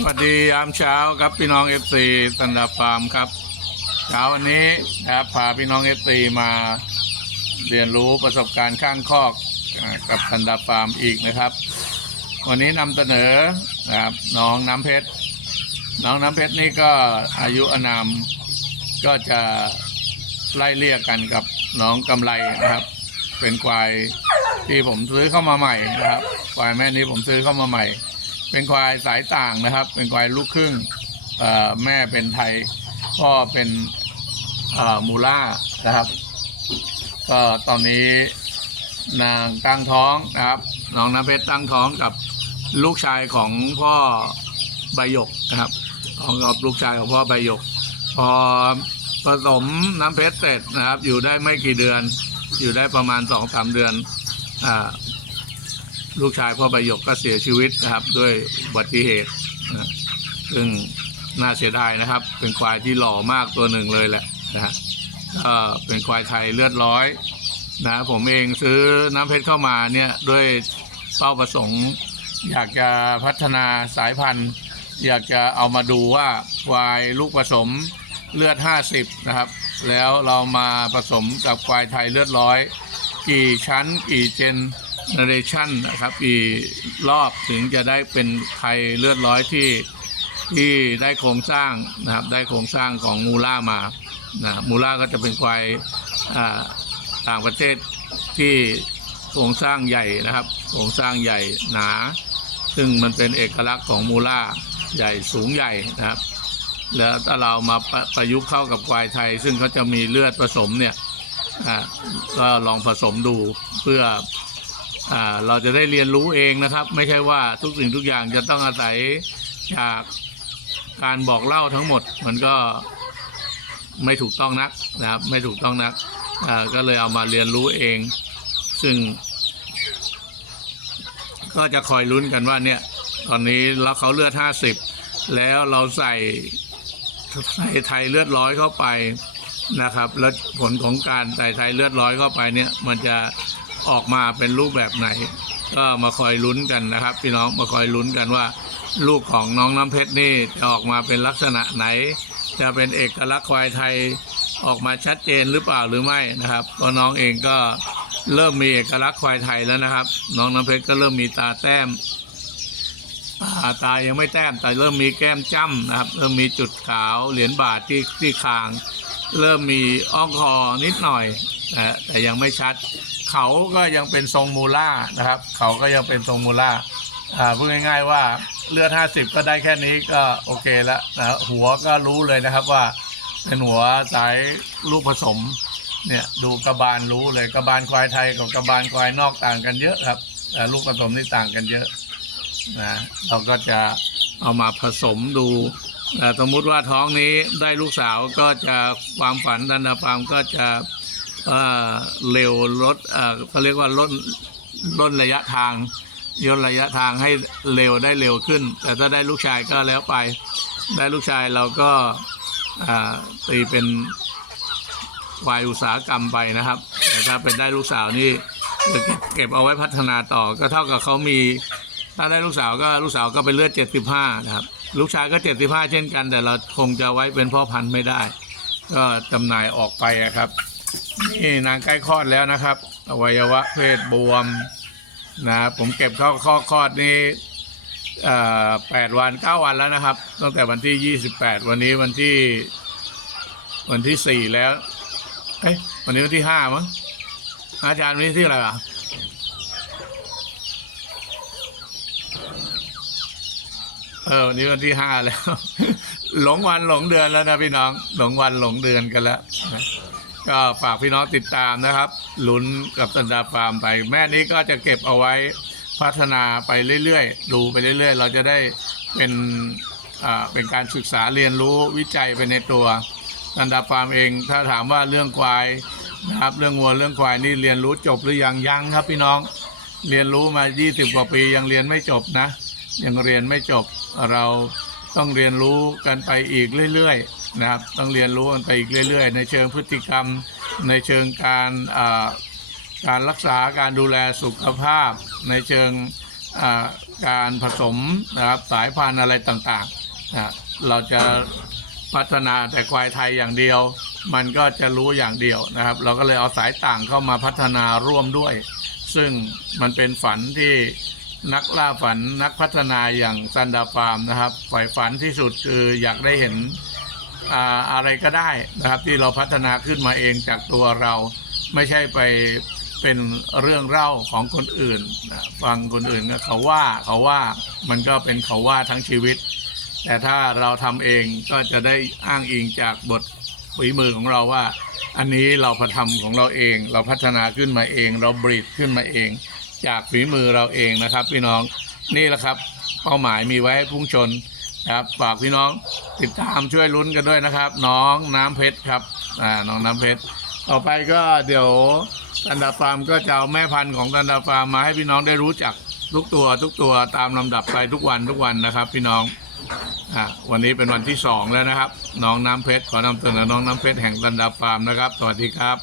สวัสดียามเช้าครับพี่น้องเอฟซีสันดาฟาร์มครับเช้าวันนี้นะครับพาพี่น้องเอฟซีมาเรียนรู้ประสบการณ์ข้างคอกกับสันดาฟาร์มอีกนะครับ วันนี้นำเสนอนะครับน้องน้ำเพชรน้องน้ำเพชรนี่ก็อายุอนามก็จะไล่เลี่ยกันกับน้องกำไรนะครับ เป็นควายที่ผมซื้อเข้ามาใหม่นะครับควายแม่นี้ผมซื้อเข้ามาใหม่ เป็นควายสายต่างนะครับ เป็นควายลูกครึ่งแม่เป็นไทยพ่อเป็นมูล่านะครับ ก็ตอนนี้นางตั้งท้องนะครับน้องน้ำเพชรตั้งท้องกับลูกชายของพ่อใบหยกนะครับของกับลูกชายของพ่อใบหยก พอผสมน้ำเพชรเสร็จนะครับ อยู่ได้ไม่กี่เดือน อยู่ได้ประมาณสองสามเดือน อ่า ลูกชายพ่อใบหยกก็เสียชีวิตนะครับ ด้วยอุบัติเหตุนะซึ่งน่าเสียดายนะครับ เป็นควายที่หล่อมากตัวหนึ่งเลยแหละนะฮะเป็นควายไทยเลือดร้อยนะผมเองซื้อน้ำเพชรเข้ามาเนี่ยด้วยเป้าประสงค์ อยากจะพัฒนาสายพันธุ์ อยากจะเอามาดูว่าควายลูกผสมเลือด 50 นะครับ แล้วเรามาผสมกับควายไทยเลือดร้อย กี่ชั้นกี่เจน นเรชันนะครับกี่รอบถึงจะได้เป็นไทยเลือดร้อยที่ที่ได้โครงสร้างนะครับ ได้โครงสร้างของมูล่ามานะมูล่าก็จะเป็นควายอ่าต่างประเทศที่โครงสร้างใหญ่นะครับ โครงสร้างใหญ่หนา ซึ่งมันเป็นเอกลักษณ์ของมูล่าใหญ่สูงใหญ่นะครับ แล้วถ้าเรามาประประยุกต์เข้ากับควายไทย ซึ่งเขาจะมีเลือดผสมเนี่ยอ่าก็ลองผสมดูเพื่อ เราจะได้เรียนรู้เองนะครับ ไม่ใช่ว่าทุกสิ่งทุกอย่างจะต้องอาศัยจากการบอกเล่าทั้งหมด มันก็ไม่ถูกต้องนักนะครับ ไม่ถูกต้องนักก็เลยเอามาเรียนรู้เอง ซึ่ง ก็จะคอยลุ้นกันว่าเนี่ย ตอนนี้เราเขาเลือดห้าสิบแล้วเราใส่ใส่ไทยเลือดร้อยเข้าไปนะครับ แล้วผลของการใส่ไทยเลือดร้อยเข้าไปเนี่ย มันจะ ออกมาเป็นรูปแบบไหน ก็มาคอยลุ้นกันนะครับ พี่น้องมาคอยลุ้นกันว่า ลูกของน้องน้ำเพชรนี่จะออกมาเป็นลักษณะไหน จะเป็นเอกลักษณ์ควายไทยออกมาชัดเจนหรือเปล่าหรือไม่นะครับเพราะน้องเองก็เริ่มมีเอกลักษณ์ควายไทยแล้วนะครับ น้องน้ำเพชรก็เริ่มมีตาแต้มตาตายังไม่แต้มแต่เริ่มมีแก้มจ้ำนะครับ เริ่มมีจุดขาวเหรียญบาทที่ที่คาง เริ่มมีอ้องคอนิดหน่อยแต่แต่ยังไม่ชัด เขาก็ยังเป็นทรงมูล่านะครับ เขาก็ยังเป็นทรงมูล่าอ่าพูดง่ายๆว่าเลือด 50 ก็ได้แค่นี้ก็โอเคแล้วนะหัวก็รู้เลยนะครับว่า เป็นหัวสายลูกผสมเนี่ยดูกระบาลรู้เลยกระบาลควายไทยกับกระบาลควายนอกต่างกันเยอะครับลูกผสมนี่ต่างกันเยอะนะเราก็จะเอามาผสมดูสมมุติว่าท้องนี้ได้ลูกสาวก็จะความฝันดันดาฟามก็จะ เร็วลดเขาเรียกว่าลดลดระยะทางย่นระยะทางให้เร็วได้เร็วขึ้น แต่ถ้าได้ลูกชายก็แล้วไป ได้ลูกชายเราก็ตีเป็นวายอุตสาหกรรมไปนะครับ แต่ถ้าเป็นได้ลูกสาวนี่เก็บเอาไว้พัฒนาต่อก็เท่ากับเขามี ถ้าได้ลูกสาวก็ลูกสาวก็เป็นเลือด 75 นะครับ ลูกชายก็ 75 เช่นกัน แต่เราคงจะไว้เป็นพ่อพันธุ์ไม่ได้ ก็จำหน่ายออกไปอะครับ นี่นางใกล้คลอดแล้วนะครับ อวัยวะเพศบวมนะผมเก็บเข้าข้อคลอดนี่เอ่อ8วัน9วันแล้วนะครับ ตั้งแต่วันที่28วันนี้วันที่ วันที่4แล้วเอ้ยวันนี้วันที่5มั้งอาจารย์วันนี้ที่อะไรอะเออวันนี้วันที่ห้าแล้ว หลงวันหลงเดือนแล้วนะพี่น้อง หลงวันหลงเดือนกันแล้วนะ ก็ฝากพี่น้องติดตามนะครับลุ้นกับสันดาฟาร์มไป แม่นี้ก็จะเก็บเอาไว้พัฒนาไปเรื่อยๆ ดูไปเรื่อย ๆ เราจะได้เป็นเป็นการศึกษาเรียนรู้วิจัยไปในตัวสันดาฟาร์มเอง ถ้าถามว่าเรื่องควายนะครับเรื่องวัวเรื่องควายนี่เรียนรู้จบหรือยังยังครับพี่น้องเรียนรู้มา 20 กว่าปียังเรียนไม่จบนะ ยังเรียนไม่จบเราต้องเรียนรู้กันไปอีกเรื่อย ๆ นะครับต้องเรียนรู้กันไปอีกเรื่อย ๆ ในเชิงพฤติกรรม ในเชิงการการรักษาการดูแลสุขภาพ ในเชิงการผสมนะครับสายพันธุ์อะไรต่างๆนะเราจะพัฒนาแต่ควายไทยอย่างเดียว มันก็จะรู้อย่างเดียวนะครับ เราก็เลยเอาสายต่างเข้ามาพัฒนาร่วมด้วย ซึ่งมันเป็นฝันที่นักล่าฝันนักพัฒนาอย่างซันดาฟาร์มนะครับฝ่ายฝันที่สุดคืออยากได้เห็น อะไรก็ได้นะครับที่เราพัฒนาขึ้นมาเองจากตัวเราไม่ใช่ไปเป็นเรื่องเล่าของคนอื่น ฟังคนอื่นก็เขาว่าเขาว่ามันก็เป็นเขาว่าทั้งชีวิต แต่ถ้าเราทำเองก็จะได้อ้างอิงจากบทฝีมือของเราว่า อันนี้เราพทำของเราเอง เราพัฒนาขึ้นมาเอง เราบริดขึ้นมาเอง จากฝีมือเราเองนะครับ พี่น้องนี่แหละครับ เป้าหมายมีไว้ให้พุ่งชน ครับฝากพี่น้องติดตามช่วยลุ้นกันด้วยนะครับ น้องน้ำเพชรครับอ่าน้องน้ำเพชรต่อไปก็เดี๋ยวตันดาฟาร์มก็จะเอาแม่พันธุ์ของตันดาฟาร์มมาให้พี่น้องได้รู้จักทุกตัวทุกตัวตามลำดับไปทุกวันทุกวันนะครับ พี่น้องอ่าวันนี้เป็นวันที่สองแล้วนะครับ น้องน้ำเพชรขอนำเสนอน้องน้ำเพชรแห่งตันดาฟาร์มนะครับ สวัสดีครับ